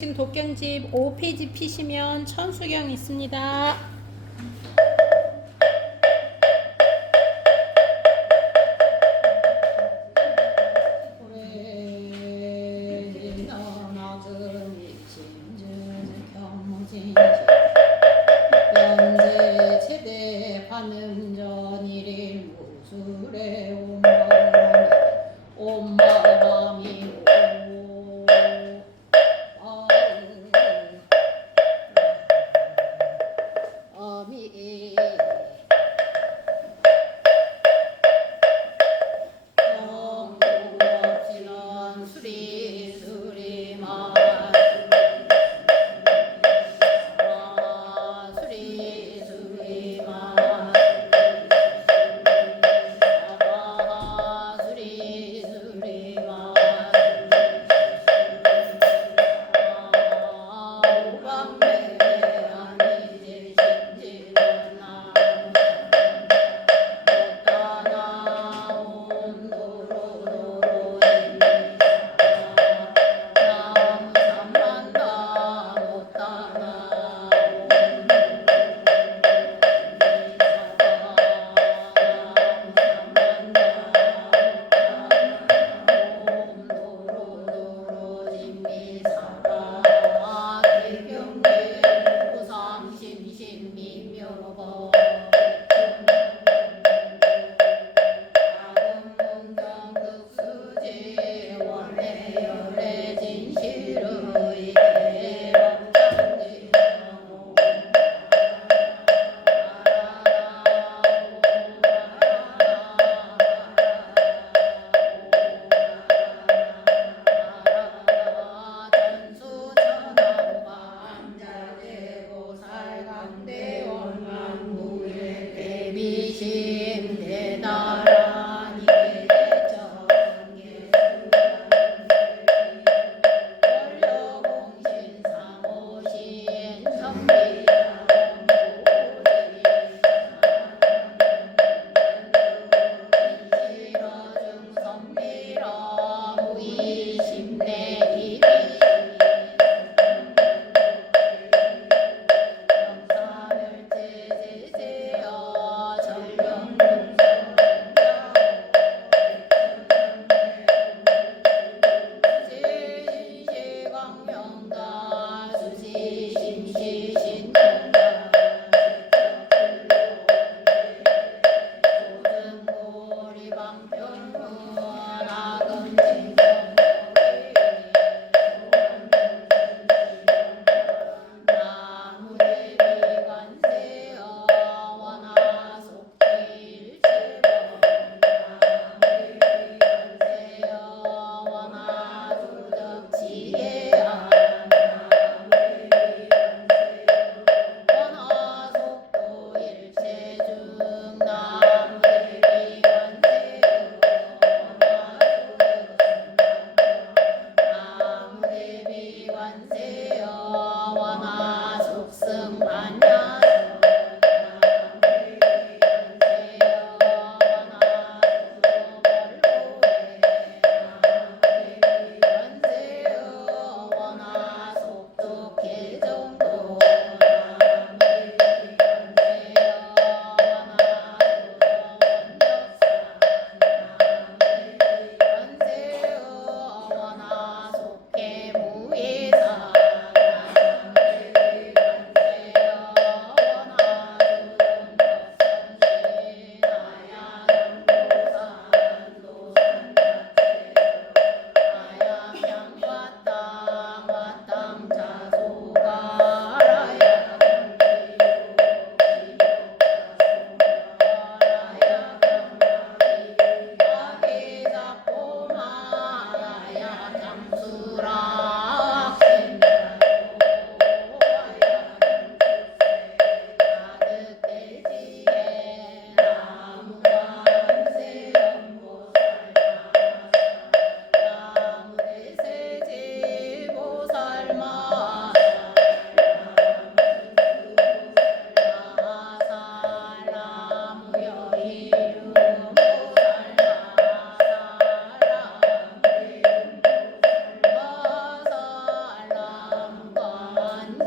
지금 독견집 5페이지 피시면 천수경 있습니다. 연제 최대 관음전 일일 무술에 온바람이 어미 영국지는 수리수리마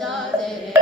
보자제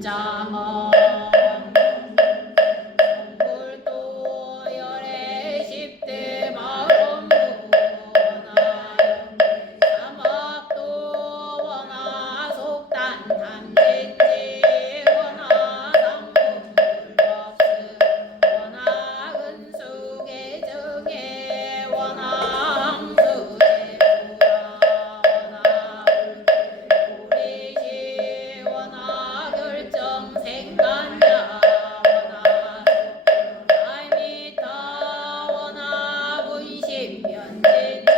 장어 불도 열애 십대 마음부나 사막도 원하 속단 담진지 원하 상품불법스 원하 은수계 정에 원하 항수제부라 원하 우리시 원하 결정 생간자 원하 아이미타 원하 분심 변진잘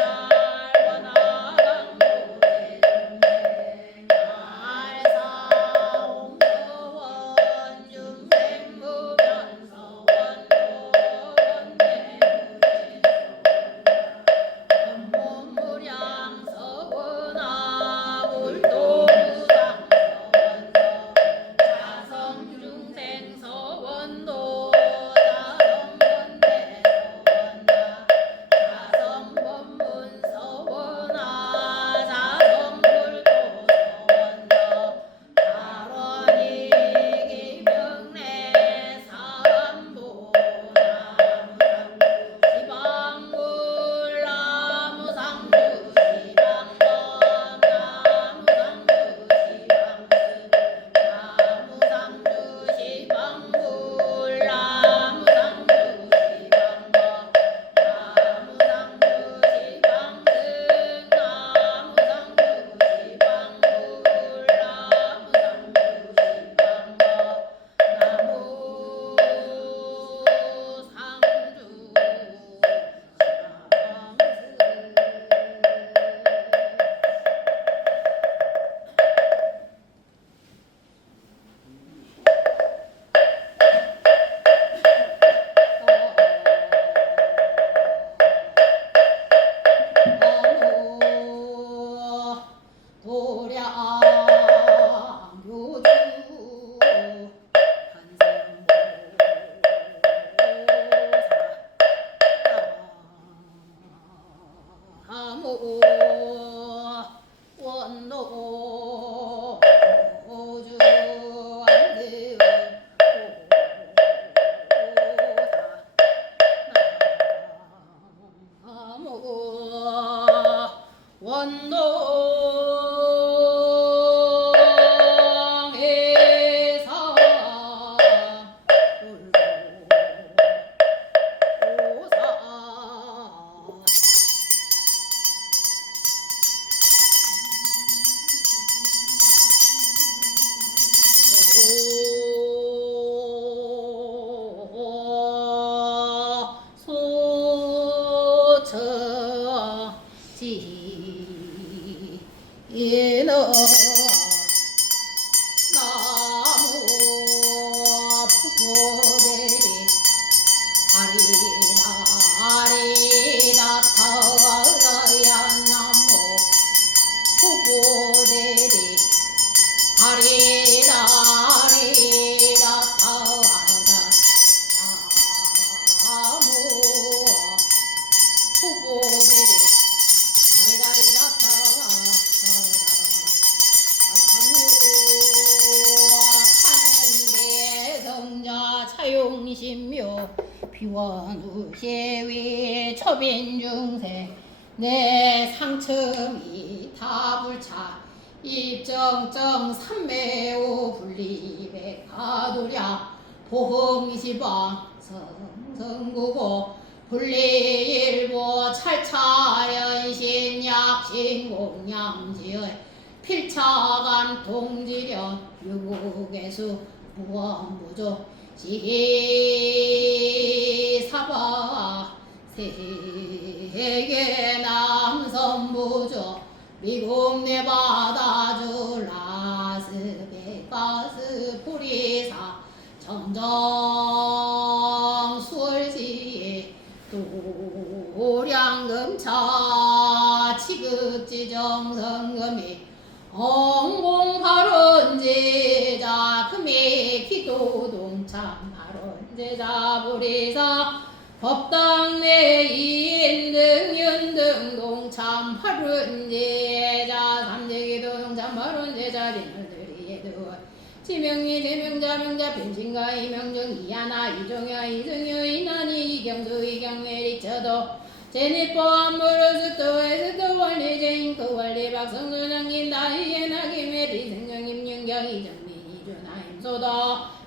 원하 강구대중생 알사홍서원 중생무변서원도 건대무량 서원하 불도무상서원서 자성중생서원도 자성건대서원하 자성법문서원하 자성불도서원서 발원이기병내 사람보나무상부 지방불 나무상주시방법 원도 오주안드 원동에서 소처지는 나무 푸푸대리 아리라 아리라 타라야 나무 푸푸대리 아리라 아리라 타라 나무 푸푸대리 아리라리라 타라 하는데 성자 차용신묘 비원우세위 초빈중생 내 상처미 다불차 입정정 삼매오 분리백하도랴 보흥시방 성성구고 분리일보 찰차연신 약신공양지의 필차감 동지련 유국의수 무언무조 지사바 세계 남선부조 미국 내바다주 라스베가스 프리사 정정 수월지 도량금차 지급지정성금이 엉공발언제자 금이 기도동참 발언제자 보리사 법당내 인등윤등 동참 발언제자 삼대기도 동참 발언제자 진들이에도 지명리 제명자 명자 변신가 이명중 이하나 이종여 이승유 이난이 이경수 이경매 리처도 제니뽀 안무르스도 에스도 원리 제인 그 원리 박성수 장님 나이에 나김에 리승영 임윤경 이정민 이준하 임소도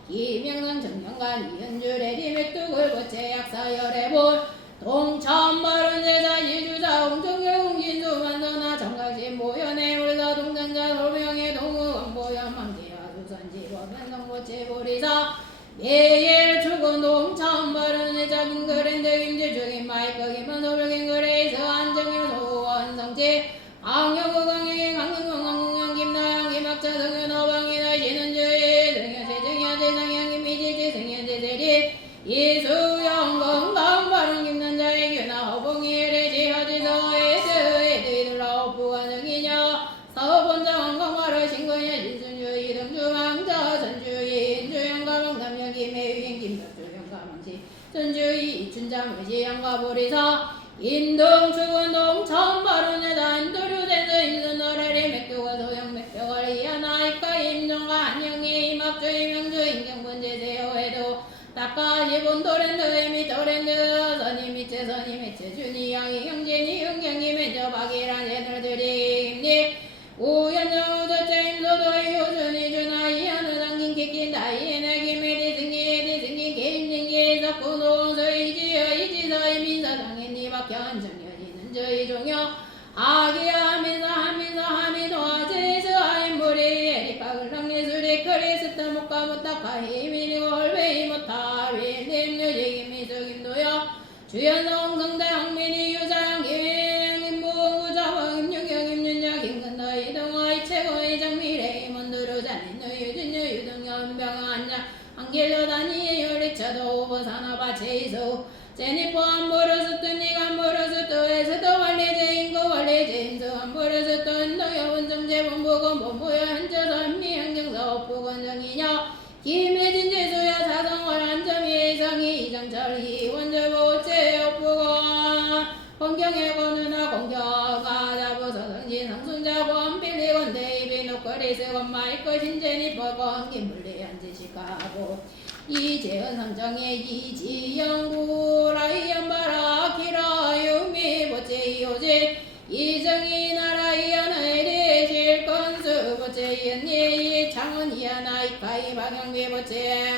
김영랑 정영관 이현주 레디맥두글 고체 약사 열애볼 동천마른 제자 이주자 홍정여 홍진수 만선아 정각신 모연의 울사 동장자 돌명의 동우 왕보연 망대야 수선지법 변성고체 보리사 매일 출근 동천마른 제자 김그랜드 임제중인 마이크 김원소벽인 그레이서 안정일 소원 성지 강영우 강영인 강릉공 강릉영 김나영 김학자 성현 어방이나 신은주의 성현 세정현 재상현 김미지지 성현 제세리 이수영 건강 바른 김난자의 규나 허봉이래 지하지서 에드이들라 오프관정이냐 서본장 건강마를 신건현 신순주 이등주 왕자 전주의 인주영가 명남영 김혜윈 김덕주영가 망치 전주의 이춘자 무지영가 보리사 인동 추근동 천바른 여자 인도류댄서 인순너라리 맥두가 소영 맥벽아리 이하나 이카 임종가 안영이 이막주 이명주 인경분제세요에도 닦아시 본토랜드 에미토랜드 선임이 채선임이 채준이 양이 형진이 형경이 맨저 박이란 애들들이 우연정 우저째 임소도이 호준이 준아 이하는 당긴 키킨 다이에나 김에디 승기 개인진기 석구 노원서 이지여 이지서 이민서 당인니 박현 정연이는 저희 종여 아기야 하민서 하미도 아제스 아임무리 에리카글 랑리수리 크리스트 목가 못다카 히미니고 헐베이 못타 윌림 유지 김미수 김도여 주연성 성대 황민이 유자영 김혜영 김무은 구자왕 김유경 김윤야 김근더 이동화 이채고 이정미래 임원두루 잔인유 유진유 유동여 은병 안냐 안길로 다니엘 리처도 오버산업아 제이소 제니퍼 안보르스트 니가 안보르스트 에스도 원리제인고 원리제임수 안보르스트 은동여 원정제 본부건 본부여 현저서 현미행정서 오프건정이냐 김혜진 제수야 사성월 안점이 이성이 이정철 이원저보체 오프건 공경의 권은하 공경가 자보서 성진 성순자 권필리건 데이비 노커리스 건마이커 신제니퍼 건김불리 한지시카고 이재은 삼정의 이지영구 라이언바라 키라 유미 보체 이호진 이정이 나라 이하나의 대실 건수 보체 이언니 창원 이하나 이카이 방향비 보체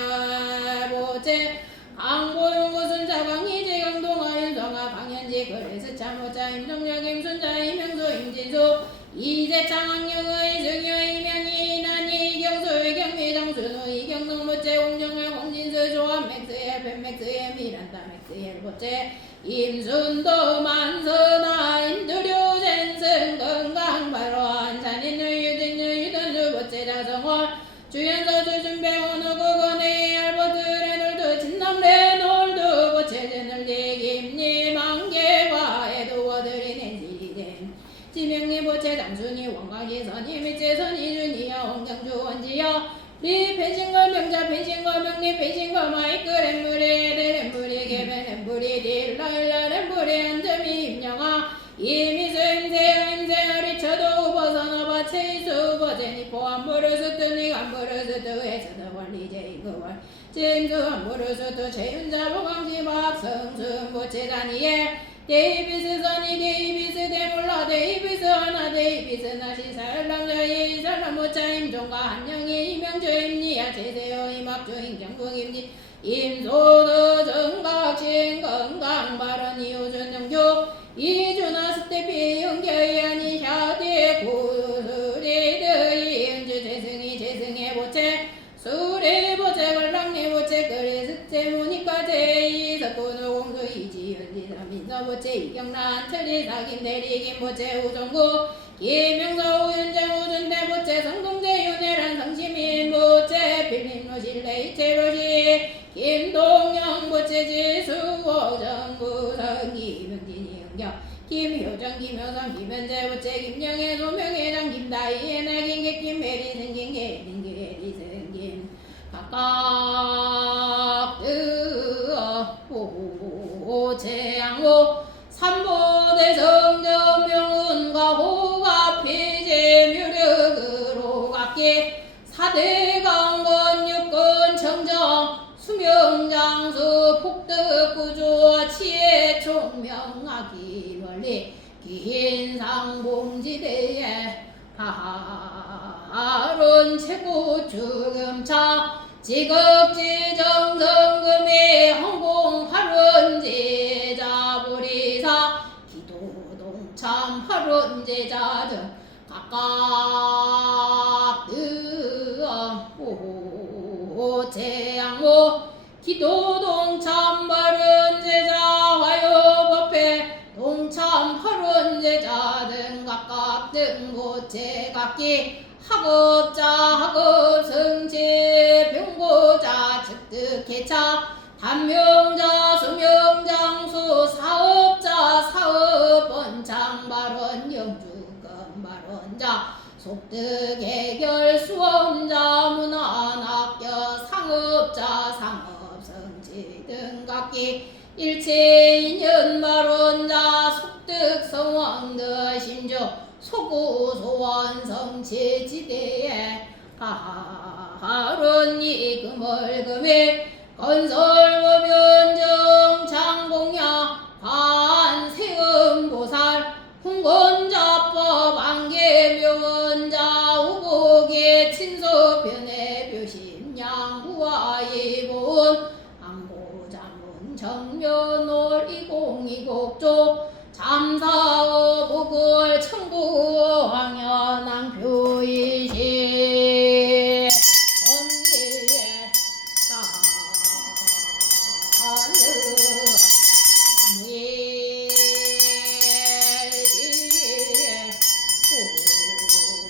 강보용 고순자 강희재 강동아 윤성아 강현지 그래서 참호자 임정력 임순자 임형수 임진수 이재창 황영의 승효 이명희 이난희 이경수 이경미 정순우 이경동 보체 공정을 공진수 조합 맥스엘 벤맥스엘 미란다 맥스엘 보체 임순도 만선아 인두류 젠승 건강 바로 한산인유 유진유 유던주 보체 자성월 주연서 주준배 원우 구건의 알버트 레놀드 진남 레놀드 보체 제널리 김니 망계와 에드워드리 낸시리덴 지명리 보체 장순이 원광이 선이 미체 선이 준이야 홍장주 원지야 리 펜싱거 명자 펜싱거 명리 펜싱거 마이크 렘브리 렘브리 개베 렘브리 딜라일라 렘브리 안점이 임영아 이미수 임세야 리처도 우버선어바 체이수 버제니포 안보르스트니 안보르스트 에스더 원리제이그월 제임스 안보르스트 최윤자 보강시 박성순 보체다니엘 데이비스 선이 데이비스 데몰라 데이비스 하나 데이비스 나시 살람자이 살람 모차 임종가 한영이 이명주 임니야 제세요 임학주 임경궁 임지 임소도 정각신 건강발언 이호준 정교 이준하 스테피 연결이 아니 샤데 구수리드 이은주 재승의 보체 수리 보체 걸랑리 보체 그리스체 모니카 제이 석구노 공수 이지연지 민서 보체 이경란 철리 사김 대리김 보체 우정구 김명서 우윤정 우준대 보체 성동재 윤혜란 성시민 보체 필림로 실레 이체로시 김동영 보체 지수호 정구성 이명진이 응경 김효정 김효성 김현재 보체 김영애 소명회장 김다희애 나긴개 김혜리 생긴개 민기혜리 생긴 각각 보체양호 삼보대 성전 명운과 호가 피제 묘력으로 갖게 사대강 폭덕구조 치에 총명하기 멀리 긴상봉지대에 하론 최고 주금차 지극지정성금의 헌공팔원제자 보리사 기도동참 팔원제자 등 각각 등오 재양모 기도동참 팔원제자 화요법회 동참 팔원제자 등 각각 등고체각기 학업자 학업성체 병고자 즉득해차 단명자 수명장수 사업자 사업원창발원 영주건발원자 속득해결 수험자 문안학교 상업자 상업성지 등 각기 일체인연발원자 속득성왕드 신주 소구소원성체지대에 하론이 금월금에 건설법연정 장공야 반세음보살 홍건자법 안개묘원자 우복의 친서변의 묘심양구와예본 안고자문 정면올 2020조 잠사업 보글 청구 황현왕 표이시 전계에 사녀 나무예지에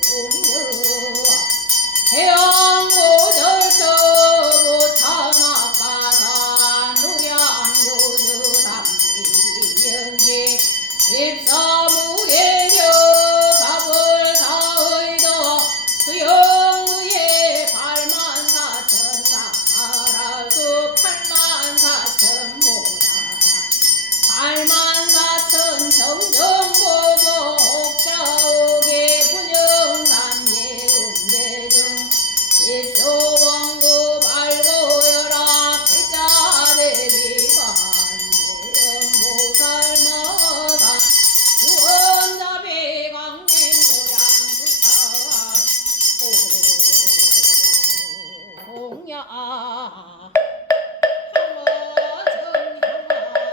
공녀 태양모절서로 차막가산 녹양요주 삼지연계 십사무예려 사불사의도 수영무예 84,000사카라수 84,000모다라 84,000 정정보고 옥자옥의 분영산 예음대중 일소왕구 발고여라 대자대비가 안대연보살마가 유언자비 강림도량수차 공야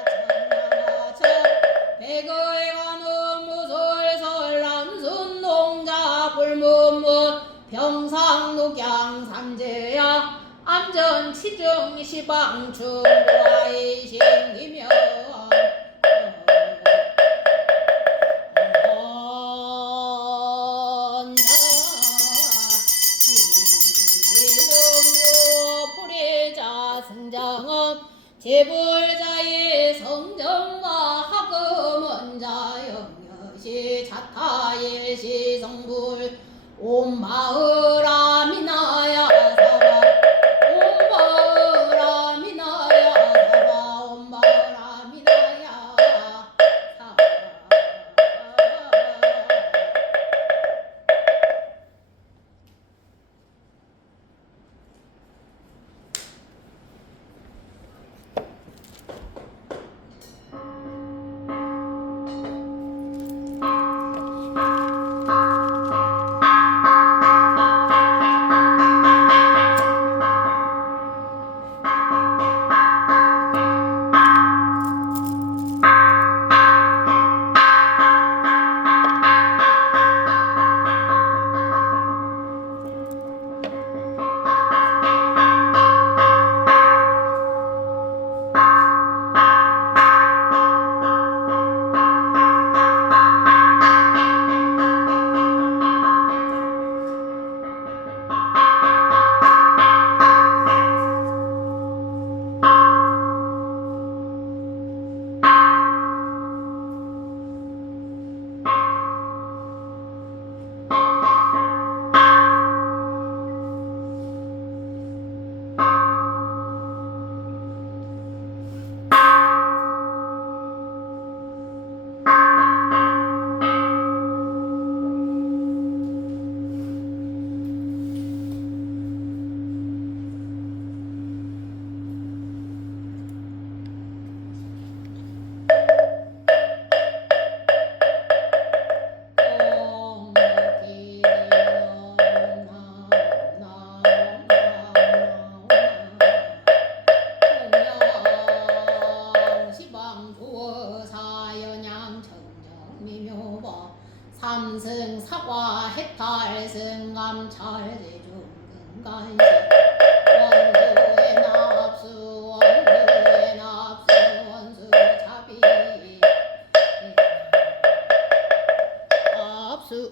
향화전 백의 가는 무솔설 남순농자 불문문 평상녹양 삼재야 암전 치중 시방 중구아이 신이며 승장은 재불자의 성정과 학음원자 영여시 자타의 시성불 옴마을 아미나야 사바 옴마을 아미나야 사바 옴마을 아미나야 사바 무보 삼승 사과 해탈 승감찰 제중 근간식 원수의 납수 원수의 납수 원수 자비 압수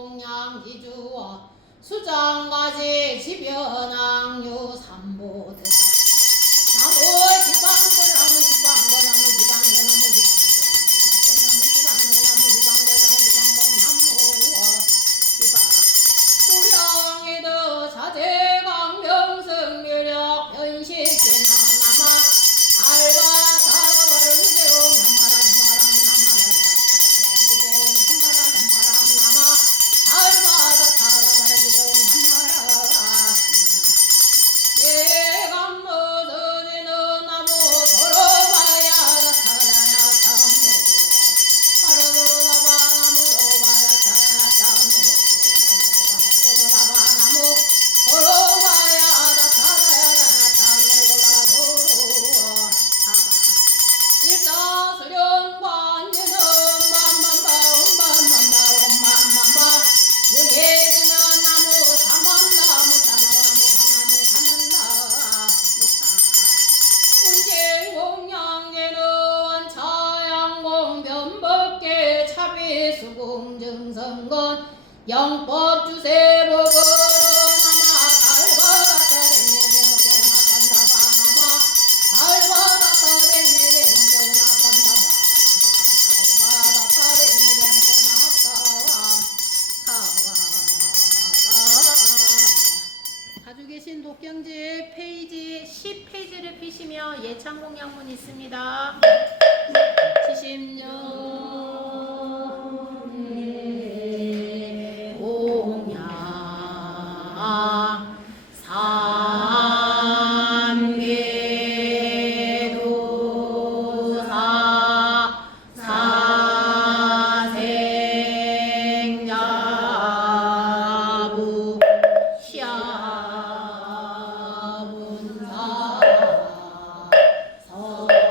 성욕구공양지주와 수장가지 지변왕유 삼보득 나무 지방군 나무 지방군 나무 지방군 나무 지방군 나무 지방군 나무 지방군 나무 지방군 무량이도 자재광명승 묘력 변식진한 남아 알바 다라바를 주제용 남마라 남마라 남마라 주제용 남마라 남마라 남아 알바다 다라바를 주제용 남마라 예감노서지는 나무 돌아봐야 나타나야 땀으로 하루도로다봐 나무로 봐야 땀으로 돌아봐 나무 돌아봐야 나타나야 땀으로 하바 일다수련 관계는 맘맘바 엄맘맘마 엄맘맘마 유해지는 나무 사만나무 사나무 사나무 사만나 무사 운쟁공양제는 차양공 변법계 차비수공증선건 영법주세법은 남아 달바닥다 댕기며 병나간다바 남아 달바닥다 댕기며 병나간다바 남아 달바닥다 댕기며 병나간다바 가지고 계신 독경지 페이지 10페이지를 피시면 예창공양문 있습니다. 70년 공양 삼계도사 사생자부 샤문사 서라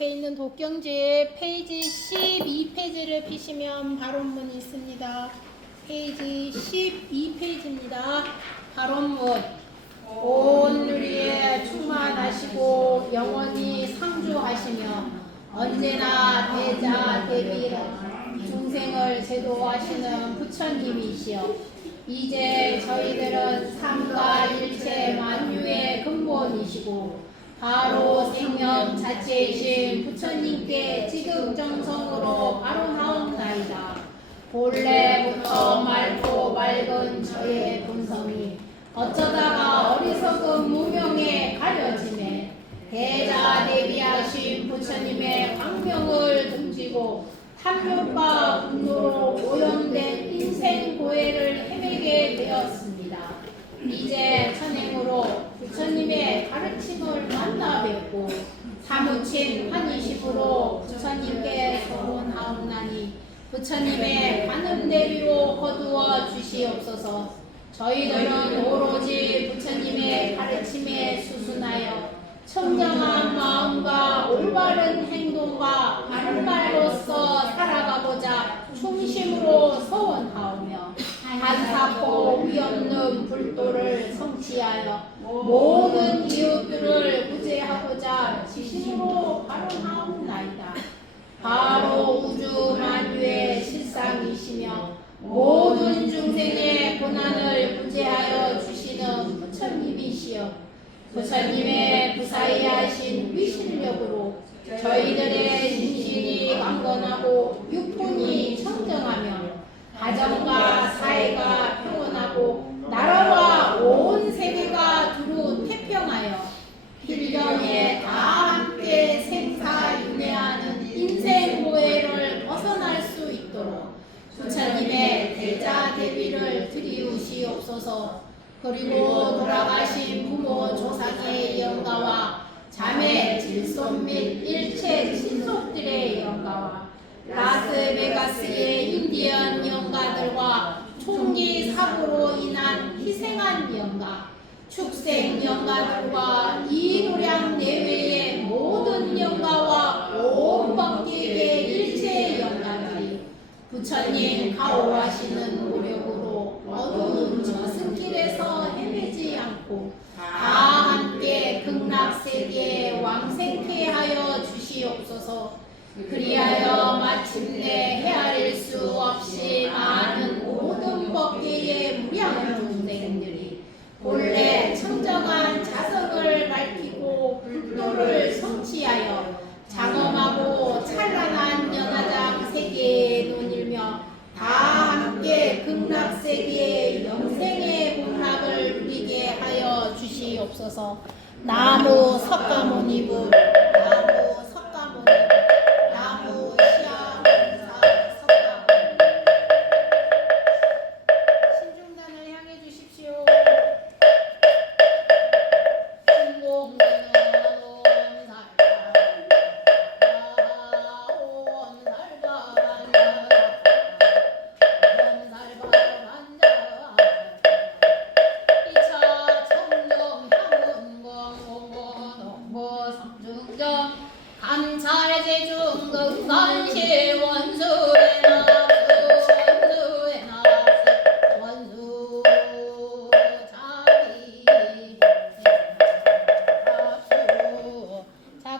앞에 있는 독경지 페이지 12페이지를 피시면 발언문이 있습니다. 페이지 12페이지입니다. 발언문. 온 누리에 충만하시고 영원히 상주하시며 언제나 대자 대비 중생을 제도하시는 부처님이시여, 이제 저희들은 삶과 일체 만유의 근본이시고 바로 생명 자체이신 부처님께 지극정성으로 발언하옵나이다. 본래부터 맑고 맑은 저의 본성이 어쩌다가 어리석은 무명에 가려지네 대자대비하신 부처님의 광명을 등지고 탐욕과 분노로 오염된 인생 고해를 헤매게 되었습니다. 이제 천행으로 부처님의 가르침을 만나 뵙고 사무친 환희심으로 부처님께 서원하옵나니 부처님의 관음대리로 거두어 주시옵소서. 저희들은 오로지 부처님의 가르침에 수순하여 청정한 마음과 올바른 행동과 바른 말로서 살아가고자 충심으로 서원하오며 한사코 위없는 불도를 성취하여 모든 이웃들을 구제하고자 지심으로 발언하옵나이다. 바로 우주 만유의 실상이시며 모든 중생의 고난을 구제하여 주시는 부처님이시여, 부처님의 부사의하신 위실력으로 저희들의 진실이 강건하고 육본이 청정하며 가정과 사회가 평온하고 나라와 온 세계가 두루 태평하여 필경에 다 함께 생사윤회하는 인생 고해를 벗어날 수 있도록 부처님의 대자대비를 드리우시옵소서. 그리고 돌아가신 부모 조상의 영가와 자매 질손 및 일체 친속들의 영가와 라스베가스의 인디언 영가들과 총기 사고로 인한 희생한 영가, 축생 영가들과 이 도량 내외의 모든 영가와 온 법계의 일체 영가들이 부처님 가호하시는 노력으로 어두운 저승길에서 헤매지 않고 다 함께 극락세계에 왕생케 하여 주시옵소서. 그리하여 마침내 헤아릴 수 없이 많은 모든 법계의 무량 중생들이 본래 청정한 자성을 밝히고 불도를 성취하여 장엄하고 찬란한 연화장 세계에 논일며 다 함께 극락세계의 영생의 복락을 누리게 하여 주시옵소서. 나무 석가모니불, 나무 석가모니불, 나무 시아문사 석가모니불. 신중단을 향해 주십시오.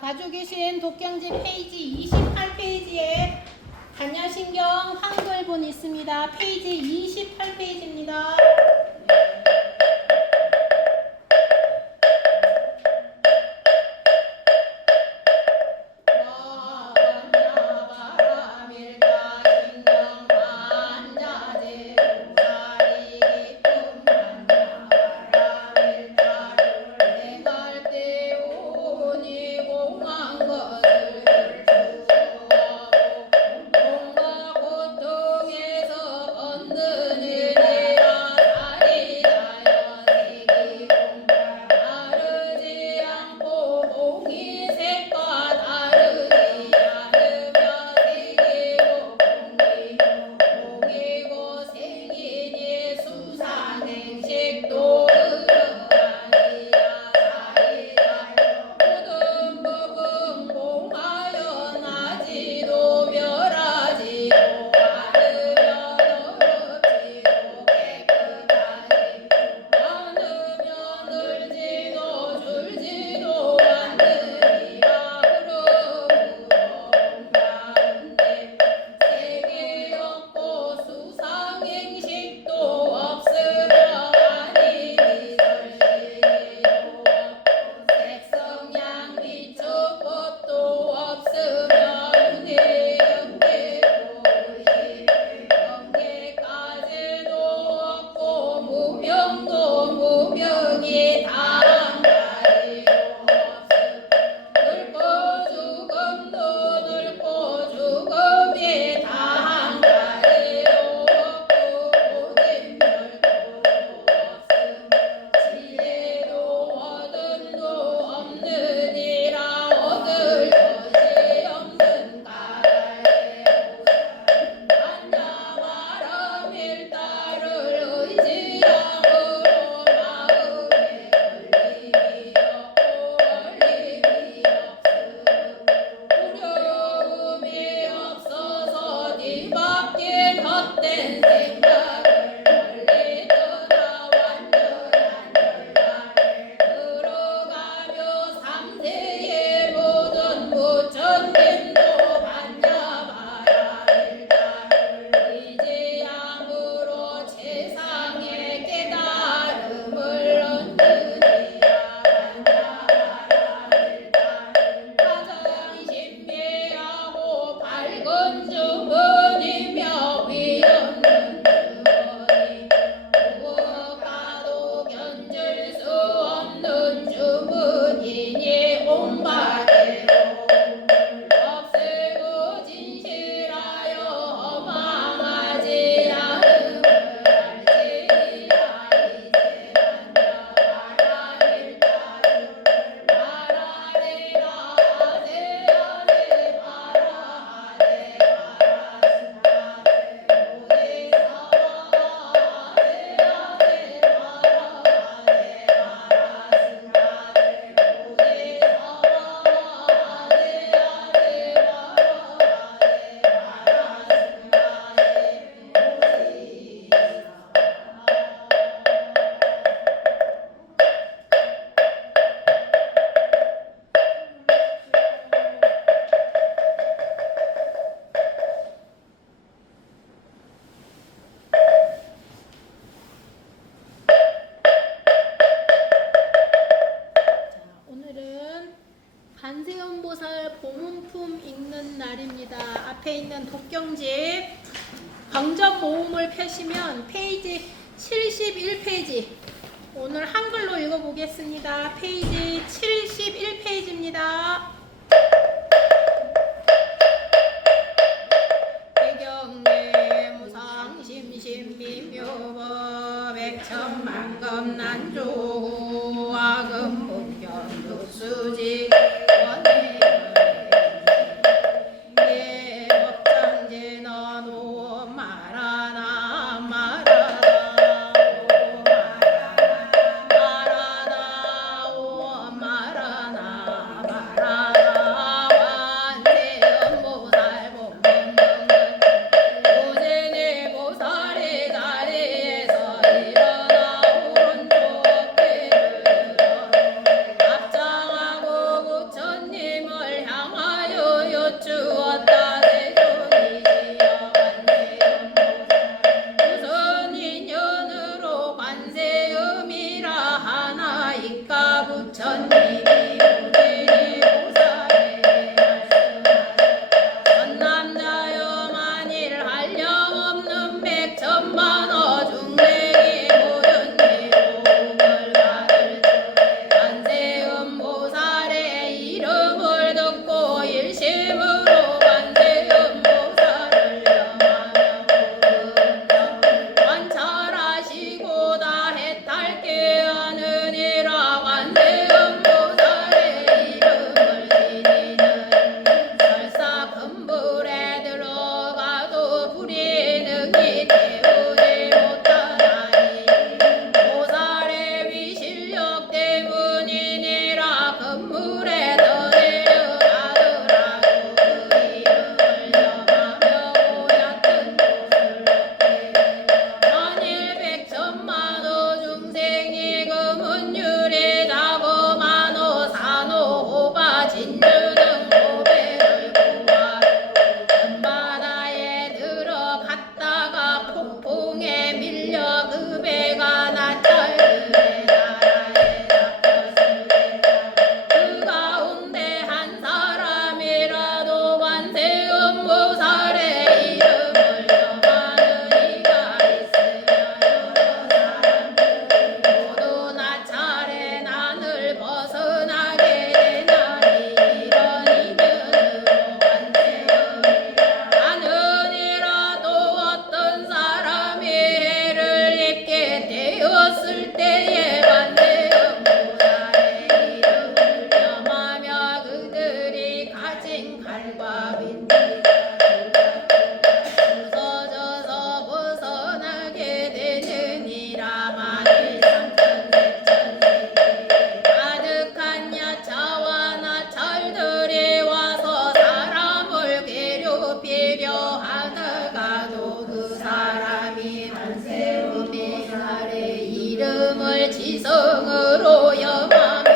가지고 계신 독경지 페이지 28페이지에 반야신경 한글본 있습니다. 페이지 28페이지입니다. 고통에서 번드는 날입니다. 앞에 있는 독경집 경전 모음을 펴시면 페이지 71페이지 오늘 한글로 읽어보겠습니다. 페이지 71페이지입니다. 대경례 무상심심비묘법 백천만금 난조 와금 본견 독수지 원해 예법장제 너노 말하나 말하나 오 말하나 말하나 완세음 보살 본본본본 오제네 보살의 자리에서 일어나 오른쪽 어깨를 들어 앞장하고 부처님을 향하여 여쭈었다. 대존이시여 관세음 보살 무슨 인연으로 관세음이라 하나이까. 부처님이 오제네 보살에게 말씀하셨다. 전남자여 만일 한량없는 백천만어 중생이 모든 기록을 받을 때 관세음 보살의 이름을 듣고 일심으로 관세음 보살을 영하며 모든 관찰하시고 다 해탈게 하느니라. 관세음 보살의 이름을 지니는 설사 큰 불에 들어가도 불이 능히 태우지 못하나니 보살의 위실력 때문이니라. 큰 물에 떠내려가더라도 그 이름을 영하며 고얕은 곳을 얻게 되며 만일 백천만호 중생이 금은유리 자고만호 산호 호바 진주 등 고배를 구하고 금바다에 들어갔다가 폭풍에 밀려 그 배가 나찰 그의 나라에 잡혔을 때 그 가운데 한 사람이라도 관세음 보살의 이름을 영하는 이가 있으면 여러 사람들이 모두 나찰의 난을 벗어나게 되나니 이런 인연으로 관세음이라 하느니라. 또 어떤 사람이 해를 입게 되었을 때에 관세음 보살의 이름을 겸하며 그들이 가진 칼과 빈티가 부서져서 벗어나게 되느니라. 만일 삼천백천세계 가득한 야차와 나찰들이 와서 사람을 괴롭히려 하다가도 그 사람이 관세음 보살의 이름을 지성으로 염하며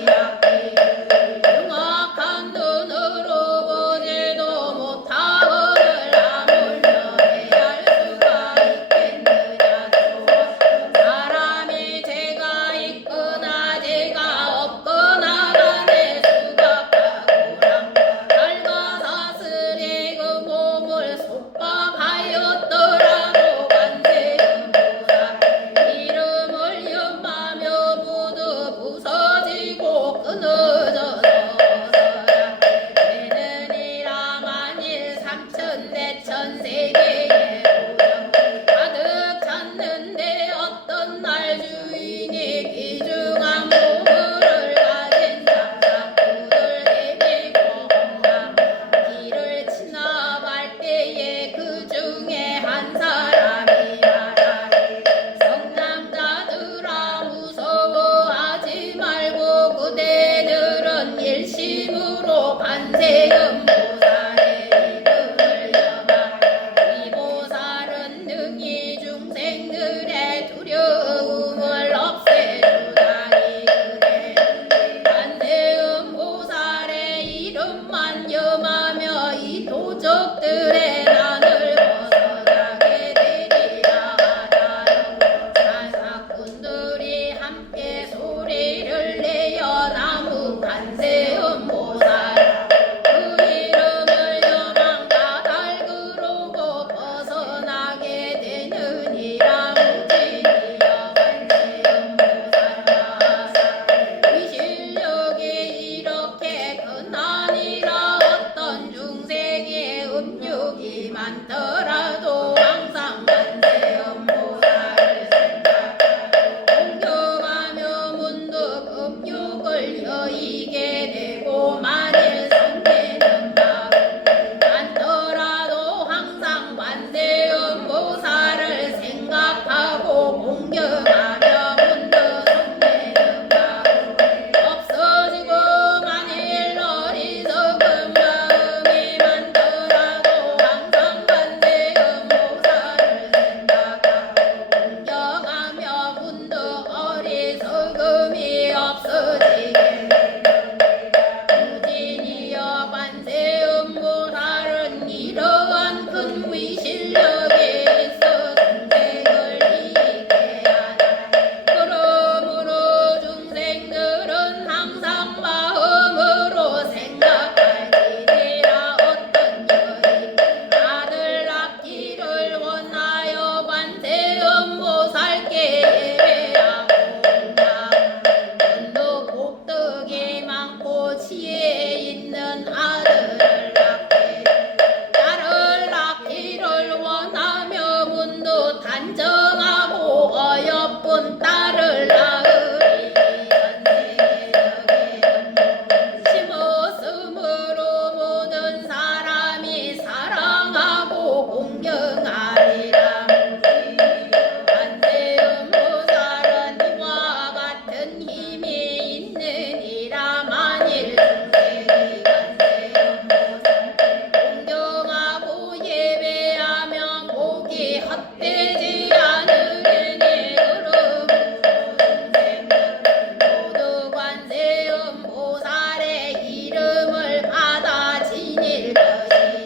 이악기를 정확한 눈으로 보지도 못하거늘 아물며 해할 수가 있겠느냐. 또 사람이 죄가 있거나 죄가 없거나 간에 수갑하고랑 칼과 사슬이 그 몸을 속박하였더라도 관세음 보살 이름을 염하며 모두 부서지고 끊어져서 벗어나게 되느니라. 만일 삼천대천세계의 우정 가득 찼는데 어떤 날 주인이 귀중한 보물을 가진 장사꾼을 데리고 온다. 길을 지나갈 때에 그 중에 한 사람이 말하기를 성남자들아 무서워하지 말고 그대들은 일심으로 관세음 보살의 이름을 염하라. 이 보살은 능히 중생들의 두려움을 없애주다니 그대는 관세음 보살의 이름만 염하며 이 도적들의 난을 벗어나게 되리라 하자요. 사사꾼들이 함께 소리를 내어 나무 관세음 보살 그 이름을 여쁜 딸을 낳으리 심었으므로 모든 사람이 사랑하고 공경하리라 관세음보살은 이와 같은 힘이 있느니라 만일 중생이 관세음보살 공경하고 예배하면 복이 헛되지 않으리니 그러므로 중생들 모두 관세음보살의 이름을 받아 지닐 것이니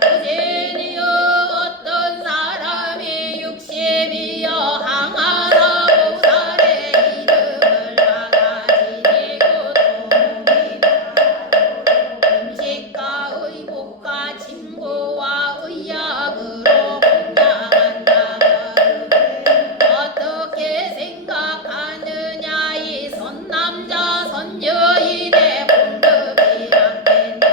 무진이여 어떤 사람이 육십이여 항하라 보살의 이름을 받아 지니고 또 음식과 의복과 침고와 의약으로 공양한다 어떻게 생각하느냐 이 선남자 선여인의 공급이 많겠는가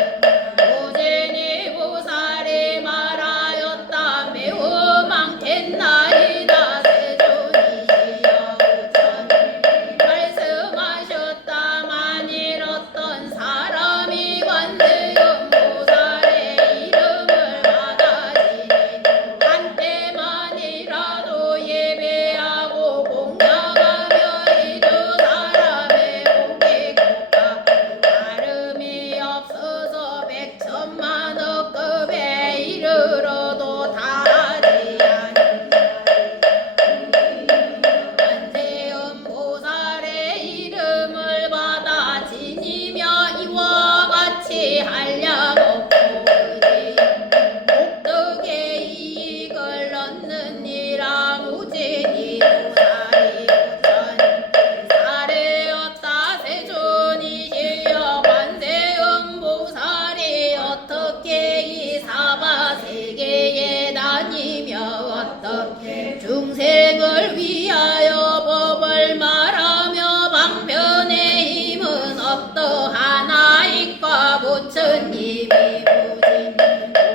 무진이 보살이 말하였다 매우 많겠나이다 세존이시여 부처님 말씀하셨다 만일 어떤 사람이 관세음보살의 이름을 받아지니 한때만이라도 예배하고 공양하며 이두 사람의 복이 곱다 다름이 없어서 백천만억급에 이르러도 다하지 않는다 관세음보살의 이름을 받아 지니며 이와 같이 한량없고 복덕의 이익을 얻느니라 무진이 보살이 부처님 사례었다 세존이시여 관세음보살이 어떻게 이 사바세계에 다니며 어떻게 중생을 위하여 법을 말하며 방편의 힘은 어떠하나이까 부처님이 무진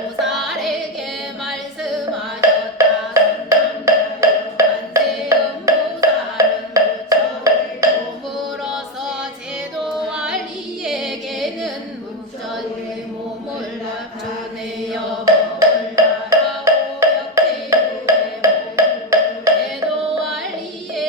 보살에게 말씀하셨다 관세음보살은 부처 몸으로서 제도할 이에게는 무전의 몸을 주내어 법을 말하고 역지의 몸 제도할 이에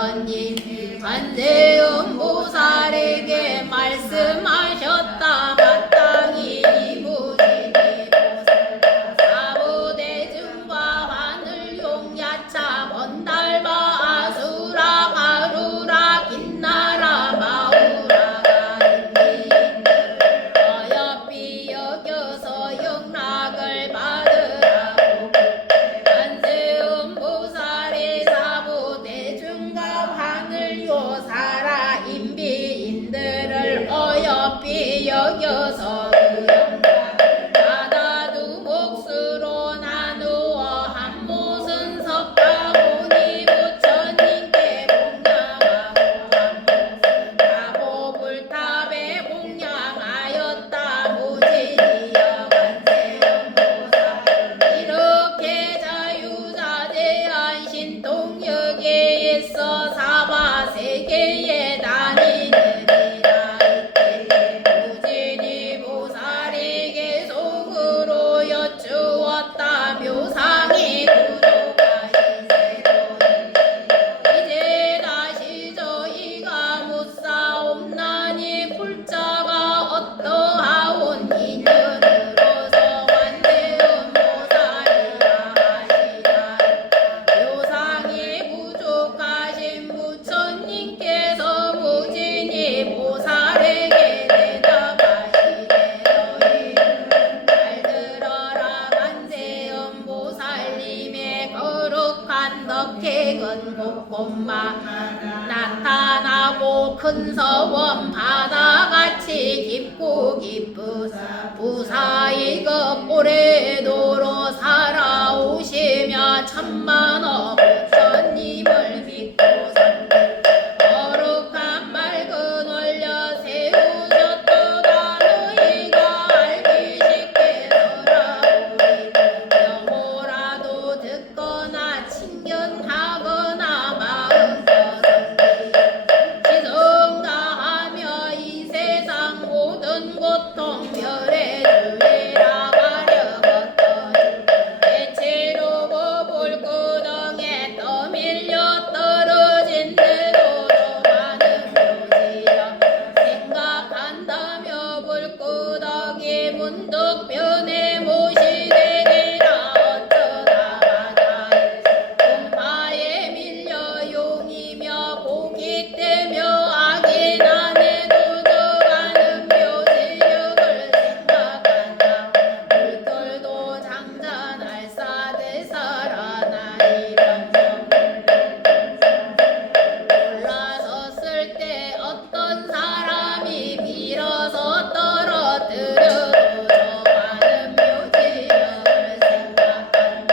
부처님 관세음 보살에게 말씀하셨다. 마땅히 이무지니 보살 사부대중과 하늘용 야차 먼달바 아수라 가루라 긴나라 마우라가 인민들 어여삐 여겨서 영락을 받으라고 관세음 보살의 사부대중과 하늘요 사라 인비인들을 어여삐 여겨서 그 영락을 받아두 몫으로 나누어 한 못은 석가모니 부처님께 공양하고 한 못은 다보불탑에 공양하였다. 무진이여 관세음 보살 이렇게 자유자재한 신통역에 있어 사바세계에 다니느니라. 이때 무진이 보살에게 속으로 여쭈었다. 묘상의 구조가 이세로니 이제 다시 저희가 묻사옵나니 불자가 어떠하온 인연으로서 관세음 보살이라 하시라. 묘상이 부족하신 부처님께서 무진이 보살에게 대답하시되 너희는 잘 들어라. 관세음 보살님의 거룩한 덕행은 곳곳마 나타나고 큰 서원 바다같이 깊고 깊으사 부사이급 오래도록 살아오시며 천만억 부처님을 믿고 섬길 거룩한 맑은 원려 세우셨도다. 너희가 알기 쉽게 설하오니 영호라도 듣거나 친견하거나 마음껏 섬기여 지성다하며 이 세상 모든 고통 멸해 주리라. 가려웠더니 대체로 보불구덩에 떠밀려 떨어진 데도 더 많은 묘지여 생각한다며 불구덩이 문득 변해 모시게 되라. 어쩌다 바다에 공파에 밀려 용이며 복이 되며 악이 나네 도적하는 묘지력을 생각한다. 물결도 장전할 사대사라나 이런 올라섰을 때 어떤 사람이 밀어서 떨어뜨려도 저 많은 묘지력을 생각한다.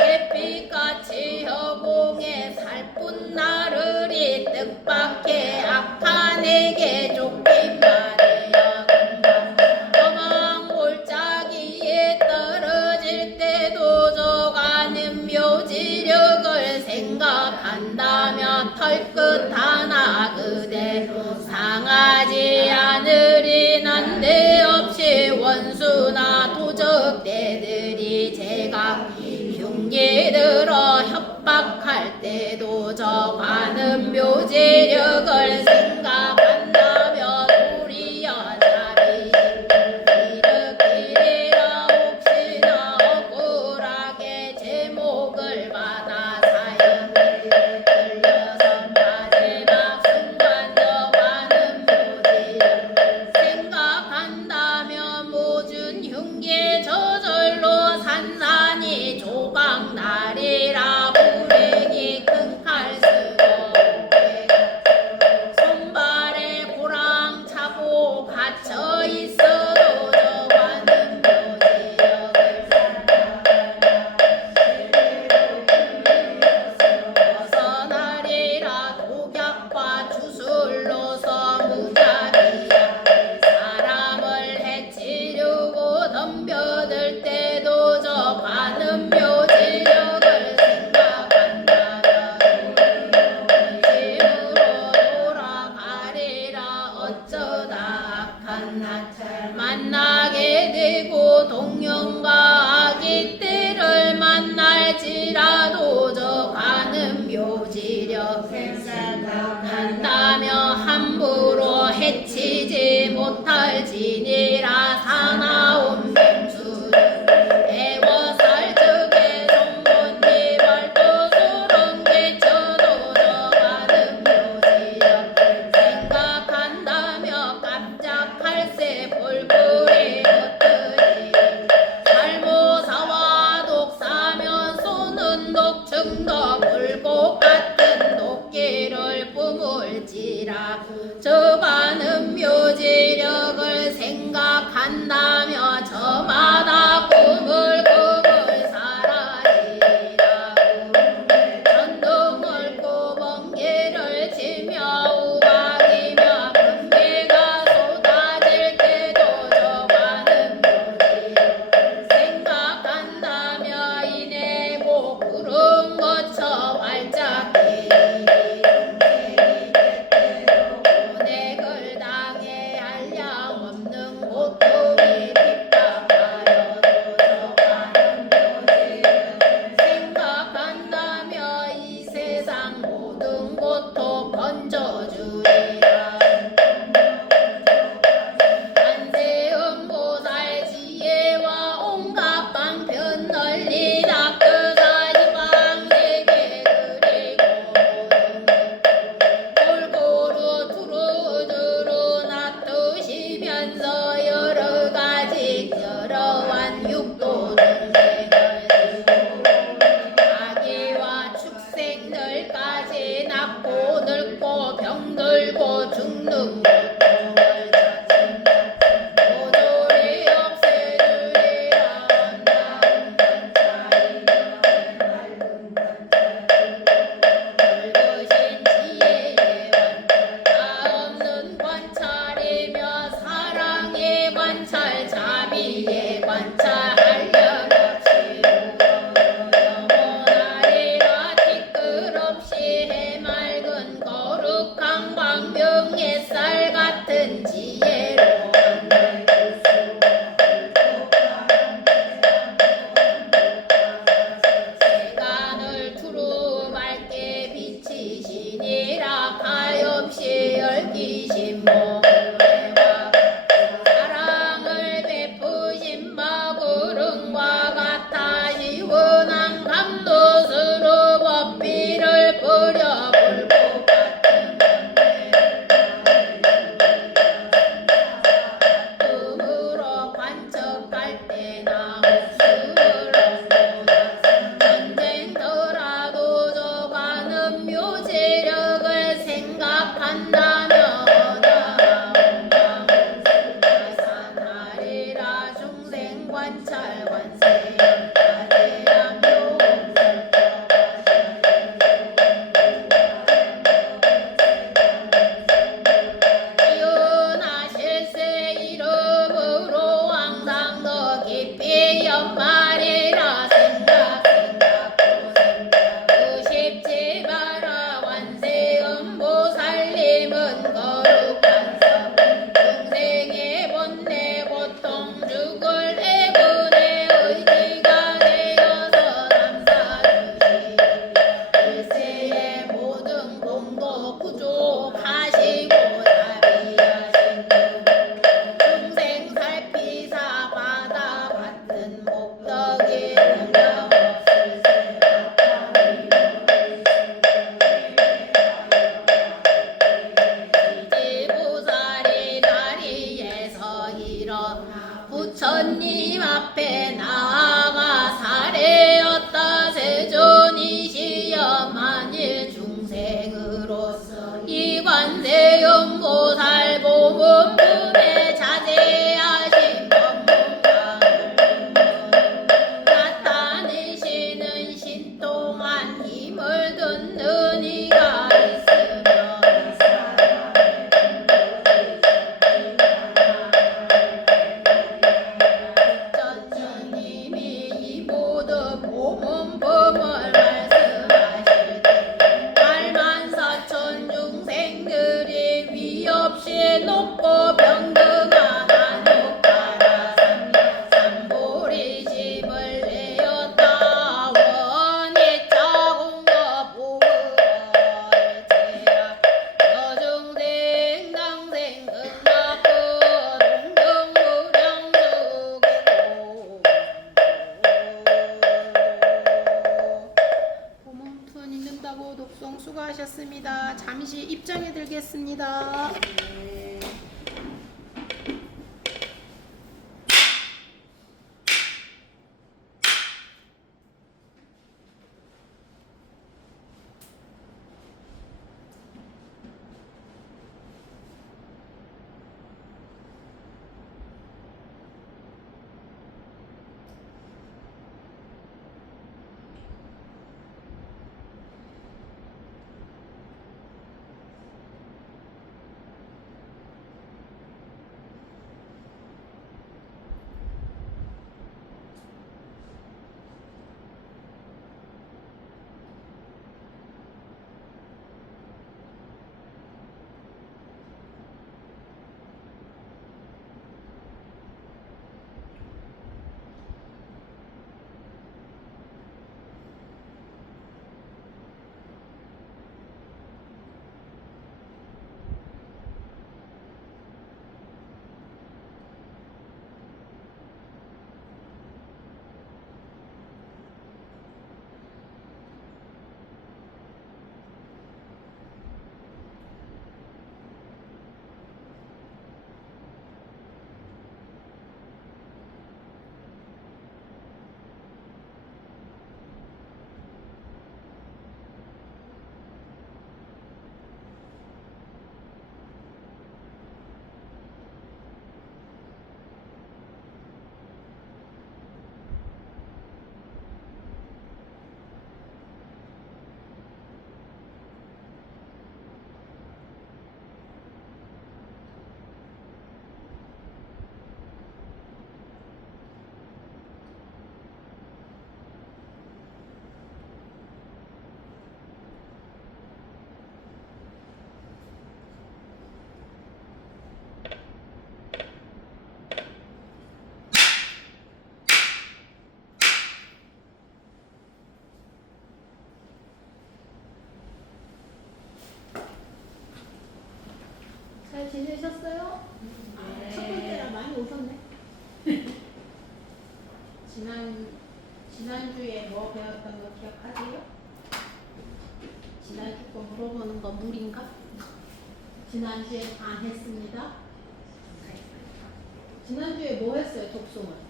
햇빛같이 허공에 살뿐 나르리 뜻밖의 악한 에게 쫓긴 말이여 건강 험한 골짜기에 떨어질 때도 저가는 묘지력을 생각한다며 털끝 하나 그대로 상하지 않으리. 난데없이 원수나 도적대들이 제가 흉기 들어 협박할 때도 저 많은 묘지력을 생각한다며 도리어 자비 일으키리라. 혹시나 억울하게 제목을 받아 사형을 들려서 마지막 순간 저 많은 묘지력을 생각한다며 모든 흉기에 저절로 산산이 조각 나리라. 불행이 큰 칼 쓰고 손발에 열까지 낳고 늙고 병들고 죽는 고통을 자신다. 모조리 없애주리라 한다는 관찰이여 맑은 관찰 붉으신 지혜의 관찰 다 없는 관찰이며 사랑의 관찰 자비의 관찰 한량없이 영원하리라 티끌없이 해맑은 거룩한 광명 햇살 같은 지혜로 세간을 두루 맑게 비치시니라 가엾이 얽히신 몸매와 사랑을 베푸신 마구름과 같아 시원한 감도수로 법비를 뿌려 불꽃 같은 뜸으로 관측할 때나 목숨을 얻고나 전쟁더라도 저가는 묘재력을 생각한다면 산하리라 중생 관찰 관세음까지란 이은하실세 이름으로 항상 더 깊이 연말이라 생각도 의식지 마라 관세음보 살림은 거룩한 성 중생의 본래 고통 죽을 애군의 의지가 되어서 남사주시 일세의 모든 공도 구족하시고 자비하신 중생 살피사 받아 받는 목덕이 공명없을 지지부살이 다리에서 일어 부처님 앞에 나아가 사례였다 세존이시여 만일 중생으로서 이 관세음보살 보문 품에 자제하신 법문강을 나타내시는 신통한 힘을 듣는 이가 있으면 부처님이 이 모든 보문법을 말씀하실 때 84,000 중생들이 위 없이 높고 평등한 한옥가라 삼보리심을 내었다 원이차 공덕 보급월제야 여중생 당생 극락구 동등무량수계고 고문투 읽는다고 독송 수고하셨습니다. 잠시 입장해 드리겠습니다. 지내셨어요? 네. 첫 번째라 많이 오셨네. 지난주에 뭐 배웠던 거 기억하세요? 지난주 거 물어보는 거 무리인가? 지난주에 안 했습니다. 지난주에 뭐 했어요, 독송을?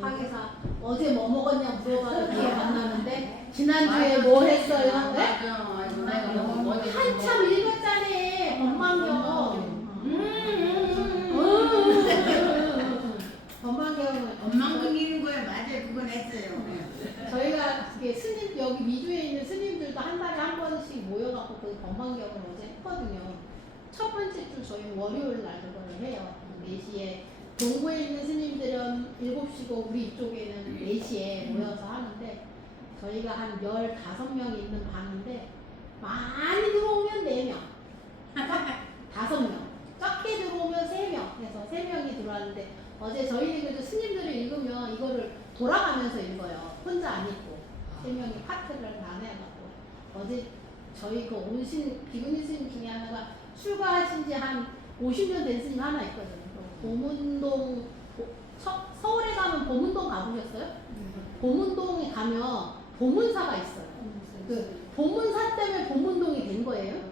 학예사 어제 뭐 먹었냐 물어봐도 기억 안 나는데 지난주에 뭐 했어요? 네? 한참 읽었잖아요. 건망경. 건망경은 엄마가 이는 거야. 맞아요. 그건 했어요. 저희가 이게 스님 여기 미주에 있는 스님들도 한 달에 한 번씩 모여갖고 그 건망경을 어제 했거든요. 첫 번째 주 저희 월요일 날 그거를 해요. 4시에 동구에 있는 스님들은 7시고 우리 이쪽에는 4시에 모여서 하는데 저희가 한 15명 있는 방인데 많이 들어오면 4명 5명 적게 들어오면 3명 해서 3명이 들어왔는데 어제 저희는 그래도 스님들을 읽으면 이거를 돌아가면서 읽어요. 혼자 안 읽고 3명이 파트를 나눠갖고 어제 저희 그 온신 비구니 스님 중에 하나가 출가하신 지 한 50년 된 스님 하나 있거든요. 보문동 서울에 가면 보문동 가보셨어요? 보문동에 가면 보문사가 있어요. 그 보문사 때문에 보문동이 된 거예요.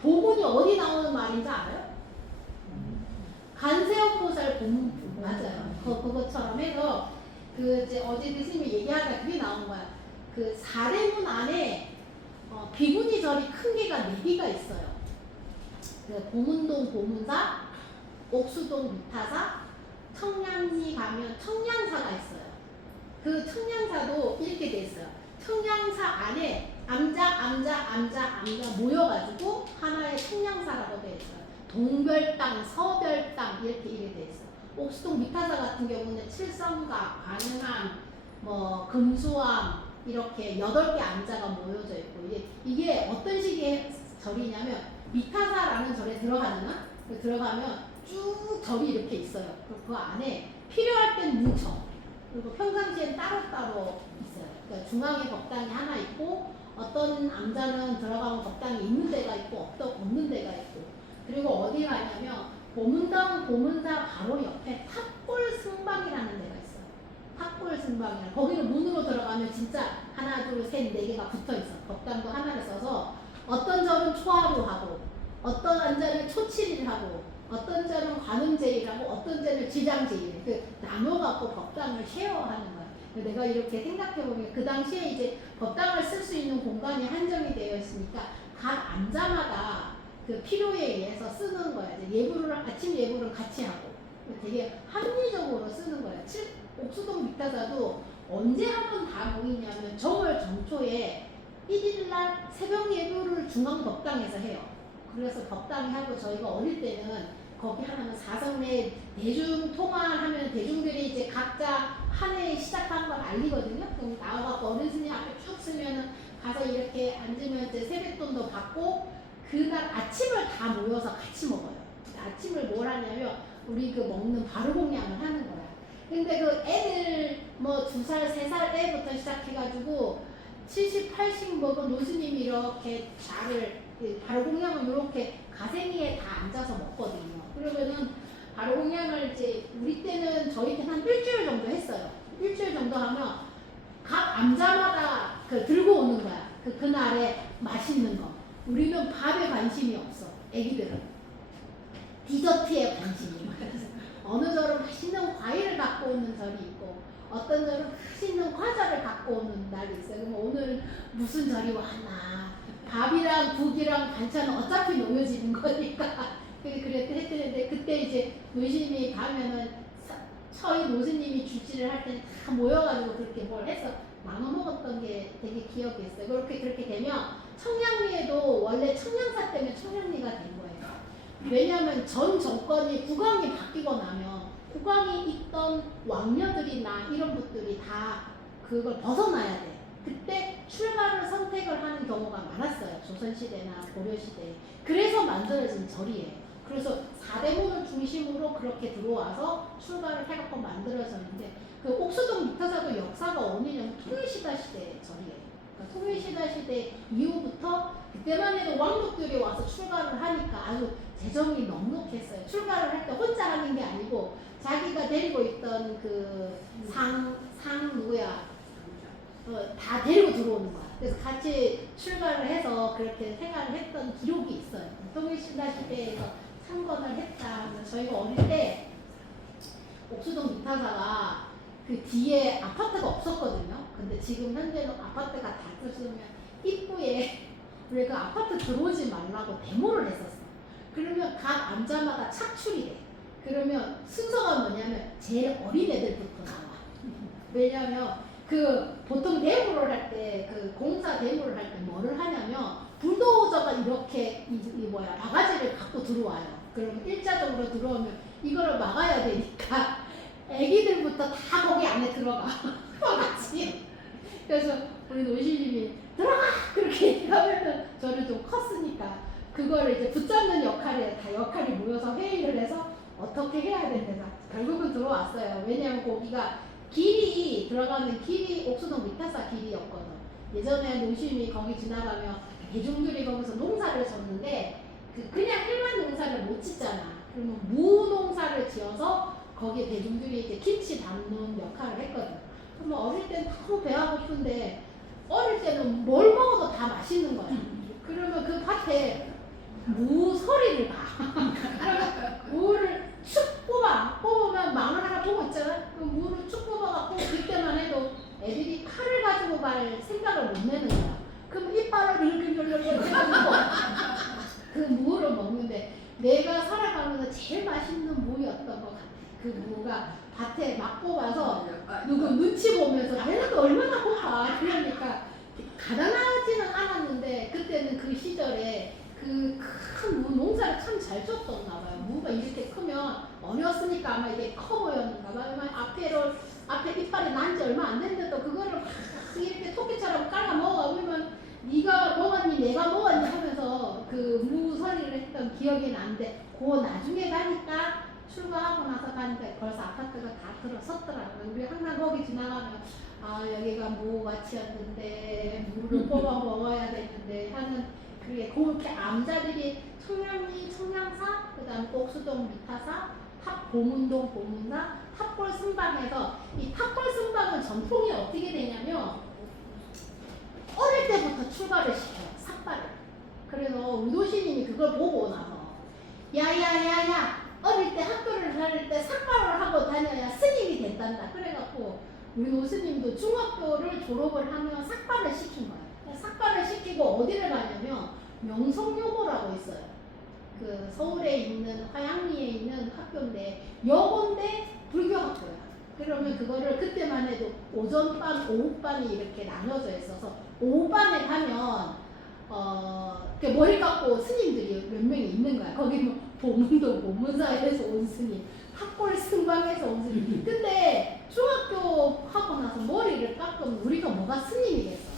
보문이 어디 나오는 말인지 알아요? 간세음보살 보문 맞아요. 그것처럼 해서 그 이제 어제 교수님이 얘기하다 그게 나온 거야. 그 사대문 안에 비구니 절이 큰 개가 4개가 있어요. 그 보문동 보문사, 옥수동 미타사, 청량리 가면 청량사가 있어요. 그 청량사도 이렇게 돼 있어요. 청량사 안에 암자 모여가지고 하나의 청량사라고 돼 있어요. 동별당, 서별당 이렇게 돼 있어요. 옥수동 미타사 같은 경우는 칠성각, 관흥암, 뭐 금수암 이렇게 8개 암자가 모여져 있고 이게 어떤 식의 절이냐면 미타사라는 절에 들어가잖아. 들어가면 쭉 절이 이렇게 있어요. 그 안에 필요할 땐 뭉쳐. 그리고 평상시엔 따로따로 있어요. 그러니까 중앙에 법당이 하나 있고 어떤 암자는 들어가면 법당이 있는 데가 있고 없는 데가 있고 그리고 어디 가냐면 보문사 바로 옆에 탑골 승방이라는 데가 있어요. 탑골 승방이라는 거기를 문으로 들어가면 진짜 하나 둘 셋 4개가 붙어 있어. 법당도 하나를 써서 어떤 절은 초하루 하고 어떤 암자는 초칠일 하고 어떤 절은 관음제일하고 어떤 절은 지장제일 그 나눠갖고 법당을 쉐어하는 거야. 내가 이렇게 생각해보면 그 당시에 이제 법당을 쓸 수 있는 공간이 한정이 되어 있으니까 각 암자마다 그 필요에 의해서 쓰는 거야. 이제 아침 예불을 같이 하고 되게 합리적으로 쓰는 거야. 옥수동 미타사도 언제 한번 다 모이냐면 정월 정초에 1일날 새벽 예불을 중앙법당에서 해요. 그래서 법당에 하고 저희가 어릴 때는 거기 하면 사성내 대중 통화하면 대중들이 이제 각자 한 해 시작한 걸 알리거든요. 그럼 나와갖고 어른스님 앞에 쭉 쓰면은 가서 이렇게 앉으면 이제 세뱃돈도 받고 그날 아침을 다 모여서 같이 먹어요. 아침을 뭘 하냐면 우리 그 먹는 바르공양을 하는 거야. 근데 그 애들 뭐 2살, 3살 애부터 시작해가지고 70, 80 먹은 노스님이 이렇게 바르공양을 이렇게 가생이에 다 앉아서 먹거든요. 그러면은 바르공양을 이제 우리 때는 저희 때는 한 일주일 정도 했어요. 일주일 정도 하면 각 암자마다 그 들고 오는 거야. 그날에 맛있는 거. 우리는 밥에 관심이 없어. 애기들은 디저트에 관심이 많아서 어느 절은 맛있는 과일을 갖고 오는 절이 있고 어떤 절은 맛있는 과자를 갖고 오는 날이 있어요. 그럼 오늘은 무슨 절이 왔나? 밥이랑 국이랑 반찬은 어차피 놓여지는 거니까 그랬는데 그때 이제 노신이 가면은 저희 노스님이 주치를 할 때는 다 모여가지고 그렇게 뭘 해서 나눠 먹었던 게 되게 기억이 있어요. 그렇게 되면 청량리에도 원래 청량사 때문에 청량리가 된 거예요. 왜냐하면 전 정권이 국왕이 바뀌고 나면 국왕이 있던 왕녀들이나 이런 분들이 다 그걸 벗어나야 돼. 그때 출가를 선택을 하는 경우가 많았어요. 조선시대나 고려시대에. 그래서 만들어진 절이에요. 그래서 4대문을 중심으로 그렇게 들어와서 출가를 해갖고 만들어졌는데 그 옥수동 미타사도 역사가 어느냐면 통일시대 시대의 절이에요. 그러니까 통일신라 시대 이후부터 그때만 해도 왕족들이 와서 출가를 하니까 아주 재정이 넉넉했어요. 출가를 할 때 혼자 하는 게 아니고 자기가 데리고 있던 그 상 누구야? 다 데리고 들어오는 거야. 그래서 같이 출가를 해서 그렇게 생활을 했던 기록이 있어요. 통일신라 시대에서 창건을 했다. 저희가 어릴 때 옥수동 미타사가 그 뒤에 아파트가 없었거든요. 근데 지금 현재는 아파트가 다 뜯으면 입구에 우리 그 아파트 들어오지 말라고 데모를 했었어. 그러면 각 암자마다 착출이 돼. 그러면 순서가 뭐냐면 제일 어린 애들부터 나와. 왜냐면 그 보통 데모를 할 때 그 공사 데모를 할 때 뭐를 하냐면 불도저가 이렇게 바가지를 갖고 들어와요. 그러면 일자적으로 들어오면 이거를 막아야 되니까 애기들부터 다 거기 안에 들어가. 같이. 그래서 우리 노시님이 들어가! 그렇게 얘기하면은 저는 좀 컸으니까 그거를 이제 붙잡는 역할에 다 역할이 모여서 회의를 해서 어떻게 해야 되는가. 결국은 들어왔어요. 왜냐하면 거기가 길이 들어가는 길이 옥수동 미타사 길이었거든. 예전에 노심이 거기 지나가면 대중들이 거기서 농사를 졌는데 그냥 일반 농사를 못 짓잖아. 그러면 무농사를 지어서 거기에 대중들이 이제 김치 담는 역할을 했거든. 그러면 어릴 땐 너무 배하고 싶은데 어릴 때는 뭘 먹어도 다 맛있는 거야. 그러면 그 밭에 무 서리를 봐. 그러면 무를 축 뽑으면 망을 하나 보고 있잖아. 그 무를 축 뽑아갖고 그때만 해도 애들이 칼을 가지고 갈 생각을 못 내는 거야. 그럼 이빨을 이렇게 해가지고 그 무를 먹는데 내가 살아가면서 제일 맛있는 무였던 것 같아. 그 무가 밭에 막 뽑아서 누구 눈치 보면서 내가 얼마나 뽑아. 그러니까 가난하지는 않았는데 그때는 그 시절에 그 큰 무 농사를 참 잘 줬었나 봐요. 무가 이렇게 크면 어렸으니까 아마 이게 커 보였는가 봐요. 앞에 이빨이 난 지 얼마 안 됐는데도 그거를 막 이렇게 토끼처럼 깔아 먹어. 그러면 네가 먹었니 내가 먹었니 하면서 그 무서리를 했던 기억이 나는데 그 나중에 가니까 출가하고 나서 가니까 벌써 아파트가 다 들어섰더라고요. 우리 항상 거기 지나가면 아 여기가 무밭이었는데 무를 뽑아 먹어야 되는데 하는 그게 그렇게 암자들이 청량리 청량사 그다음 옥수동 미타사 탑보문동 보문사 탑골 승방에서 이 탑골 승방은 전통이 어떻게 되냐면 어릴 때부터 출가를 시켜요. 삭발을. 그래서 우도시님이 그걸 보고 나서 야야야야 어릴 때 학교를 다닐 때 삭발을 하고 다녀야 스님이 된단다. 그래갖고 우리 노스님도 중학교를 졸업을 하면 삭발을 시킨 거예요. 삭발을 시키고 어디를 가냐면 명성여고라고 있어요. 그 서울에 있는 화양리에 있는 학교인데 여고인데 불교 학교야. 그러면 그거를 그때만 해도 오전반, 오후반이 이렇게 나눠져 있어서 오후반에 가면 머리 감고 스님들이 몇 명이 있는 거야. 거기 뭐 보문도 보문사에서 온 스님, 학골 승방에서 온 스님. 근데 중학교 하고 나서 머리를 깎으면 우리가 뭐가 스님이겠어.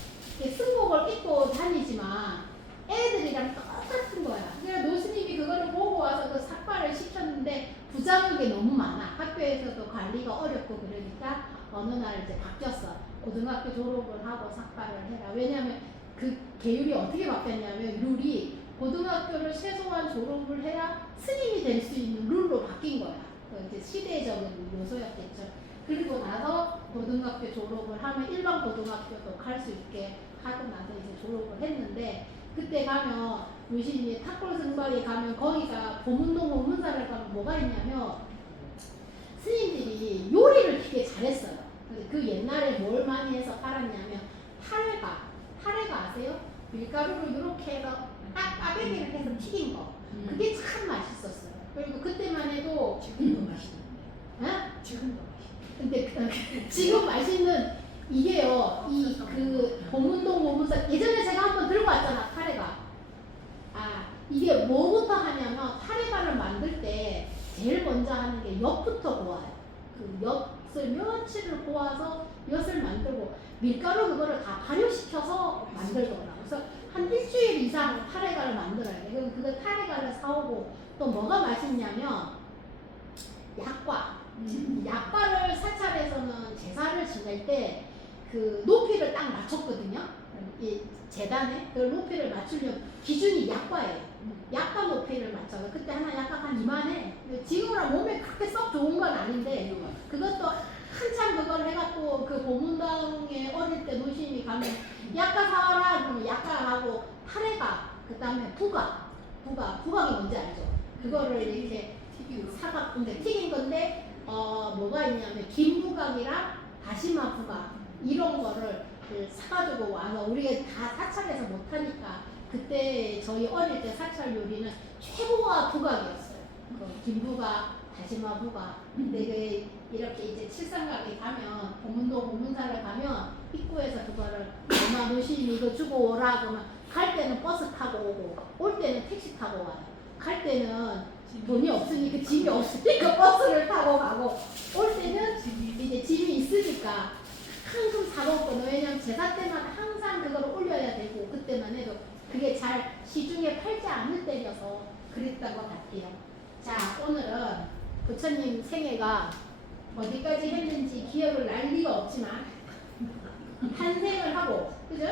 승복을 입고 다니지만 애들이랑 똑같은 거야. 그래서 노스님이 그거를 보고 와서 그 삭발을 시켰는데 부작용이 너무 많아. 학교에서도 관리가 어렵고 그러니까 어느 날 이제 바뀌었어. 고등학교 졸업을 하고 삭발을 해라. 왜냐면 그 계율이 어떻게 바뀌었냐면 룰이 고등학교를 최소한 졸업을 해야 스님이 될 수 있는 룰로 바뀐 거야. 그 이제 시대적인 요소였겠죠. 그리고 나서 고등학교 졸업을 하면 일반 고등학교도 갈 수 있게 하고 나서 이제 졸업을 했는데 그때 가면 유신이 탑골 승박에 가면 거기가 보문동 보문사를 가면 뭐가 있냐면 스님들이 요리를 되게 잘했어요. 그 옛날에 뭘 많이 해서 팔았냐면 타레가 아세요? 밀가루로 이렇게 해서 까베기를 해서 튀긴 거. 그게 참 맛있었어요. 그리고 그때만 해도 지금도 맛있는데. 어? 지금도 근데 지금 맛있는 이게요. 이 그 보문동 보문사 예전에 제가 한번 들고 왔잖아. 타레가. 아 이게 뭐부터 하냐면 타레가를 만들 때 제일 먼저 하는 게 엿부터 고아요. 그 엿을 며칠을 고아서 엿을 만들고 밀가루 그거를 다 발효시켜서 만들더라고요. 그래서 한 일주일 이상 타레가를 만들어야 돼. 그럼 그거 타레가를 사오고 또 뭐가 맛있냐면 약과. 약과를 사찰에서는 제사를 지낼 때 그 높이를 딱 맞췄거든요. 이 재단에 그 높이를 맞추려면 기준이 약과예요. 약과 높이를 맞춰서 그때 하나 약간 한 이만해. 지금은 몸에 그렇게 썩 좋은 건 아닌데 그것도 한참 그걸 해갖고 그 보문당에 어릴 때 노심이 가면 약과 사와라 그러면 약과하고 파래가 그 다음에 부각이 뭔지 알죠? 그거를 이렇게 사각 근데 튀긴 건데 뭐가 있냐면 김부각이랑 다시마 부각 이런 거를 사가지고 와서 우리가 다 사찰에서 못하니까 그때 저희 어릴 때 사찰 요리는 최고가 부각이었어요. 그 김부각, 다시마 부각. 근데 그 이렇게 이제 칠성각에 가면 보문동 보문사를 가면 입구에서 그거를 엄마 노심 이거 주고 오라 그러면 갈 때는 버스 타고 오고 올 때는 택시 타고 와요. 갈 때는 돈이 없으니까 짐이 없으니까 버스를 타고 가고 올 때는 이제 짐이 있으니까 항상 사먹거든. 왜냐면 제사 때마다 항상 그걸 올려야 되고 그때만 해도 그게 잘 시중에 팔지 않을 때여서 그랬던 것 같아요. 자, 오늘은 부처님 생애가 어디까지 했는지 기억을 날 리가 없지만 탄생을 하고 그죠?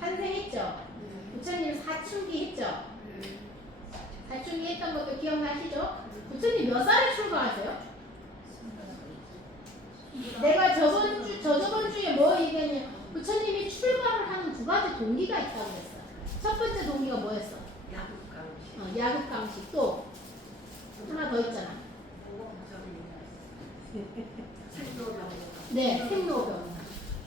탄생했죠? 부처님 사춘기 했죠? 사춘기 했던 것도 기억나시죠? 부처님 몇 살에 출가하세요? 내가 저저번 주에 뭐 얘기했냐면 부처님이 출가를 하는 두 가지 동기가 있다고 했어요. 첫 번째 동기가 뭐였어? 야극강식. 또 하나 더 있잖아. 네, 생로병.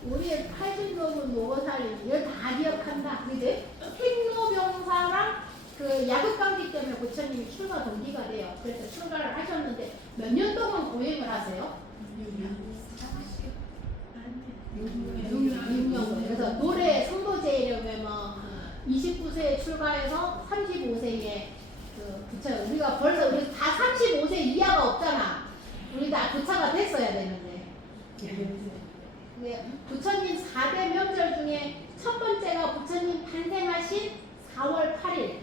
우리 팔진도는 노고살이 이걸 다 기억한다. 그지? 생로병사랑 그 야극강식 때문에 부처님이 출가 동기가 돼요. 그래서 출가를 하셨는데 몇 년 동안 고행을 하세요? 6년. 그래서 노래 성도제이려면 뭐 29세에 출가해서 35세에 그 부처 우리가 벌써 우리 다 35세 이하가 없잖아. 우리 다 부처가 됐어야 되는데. 부처님 4대 명절 중에 첫 번째가 부처님 탄생하신 4월 8일,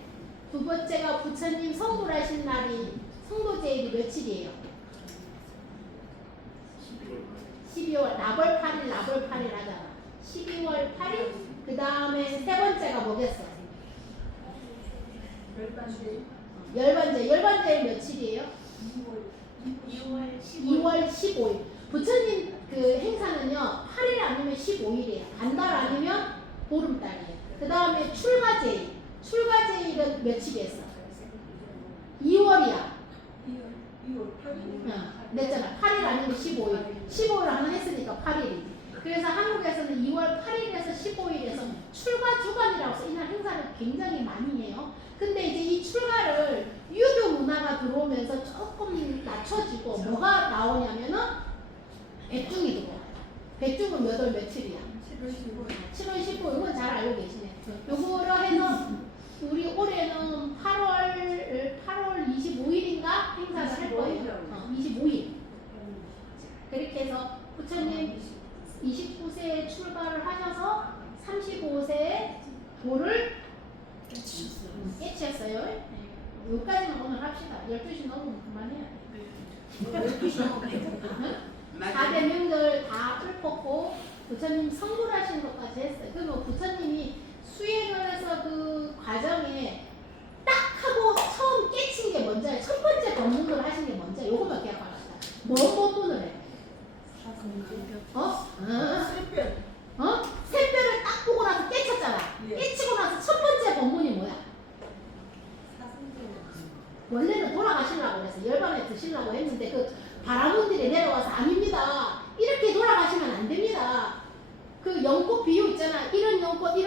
두 번째가 부처님 성불하신 날이 성도제일이 며칠이에요? 12월 나벌 8일 하잖아. 12월 8일 그 다음에 세 번째가 뭐겠어? 열반제 며칠이에요? 2월 15일. 부처님 그 행사는요 8일 아니면 15일이에요. 반달 아니면 보름달이에요. 그 다음에 출가제일은 며칠이었어? 2월이야. 냈잖아. 8일 아니면 15일. 15일 하나 했으니까 8일이지. 그래서 한국에서는 2월 8일에서 15일에서 출가 주간이라고 해서 이날 행사를 굉장히 많이 해요. 근데 이제 이 출가를 유교 문화가 들어오면서 조금 낮춰지고 뭐가 나오냐면은 백중이 들어와요. 백중은 몇 월 며칠이야? 7월 15일. 이건 잘 알고 계시네. 요거를 해서 우리 올해는 8월 25일인가 행사를 할 거예요. 25일. 그렇게 해서 부처님 29세에 출가를 하셔서 35세에 도를 깨치셨어요. 여기까지만 오늘 합시다. 12시 넘으면 그만해야 돼. 4대 명절 다 읊었고 부처님 성불하신 것까지 했어요. 그러면 부처님이 수행을 해서 그 과정에 딱 하고 처음 깨친 게 뭔지 첫 번째 법문을 하신 게 뭔지 요거만 기억합시다. 뭔 법문을 해? 새별을 딱 보고 나서 깨쳤잖아. 깨치고 나서 첫 번째 법문이 뭐야? 원래는 돌아가시려고 그랬어. 열반에 드시려고 했는데 그 바라문들이 내려와서 아닙니다. 이렇게 돌아가시면 안 됩니다. 그 연꽃 비유 있잖아. 이런 연꽃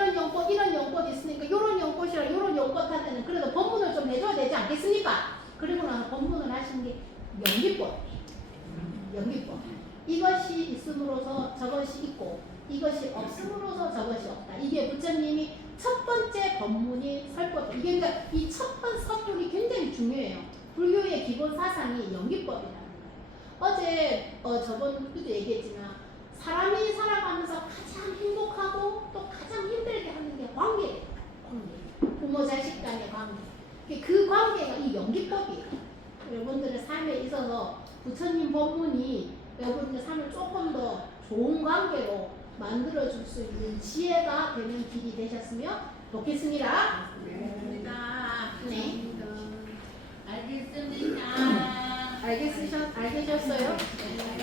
있으니까 요런 연꽃이랑 요런 연꽃한테는 그래도 법문을 좀 내줘야 되지 않겠습니까? 그리고 나서 법문을 하신 게 연기법. 이것이 있음으로써 저것이 있고 이것이 없음으로써 저것이 없다. 이게 부처님이 첫 번째 법문이 설법. 이게 그러니까 이 첫 번째 설법이 굉장히 중요해요. 불교의 기본 사상이 연기법이라는 거예요. 어제 저번 주도 얘기했지만 사람이 살아가면서 가장 행복하고 또 가장 힘들게 하는 게 관계예요. 부모 자식 간의 관계. 그 관계가 이 연기법이에요. 여러분들의 삶에 있어서 부처님 법문이 여러분들 삶을 조금 더 좋은 관계로 만들어줄 수 있는 지혜가 되는 길이 되셨으면 좋겠습니다. 네. 알겠으셨어요?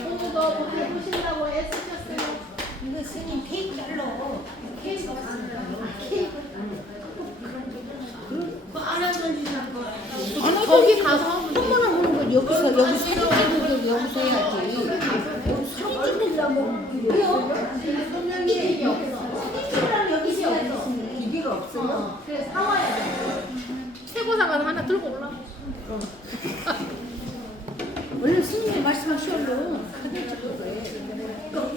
오늘도 뭐 해보신다고 애쓰셨어요? 이거 스님 케이크 잘라. 케이크 케이크 그안 하던 짓한 거. 거기 가서 하면 돼. 한번 하는 거 여기서 여기 사진 찍는 거 여기서 해야지. 사진 찍는다고 그래요? 기계 없어. 사진이랑 여기서 해야지. 없어. 기계가 없어요. 그래서 사와야 돼. 최고상관 하나 들고 올라. 원래 스님이 말씀하시려고 사진 찍고 그래.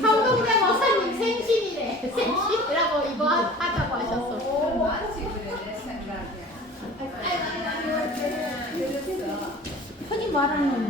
성동대 목사님 생신이래. 생신이라고 이거 하자고 하셨어. 흔히 말하는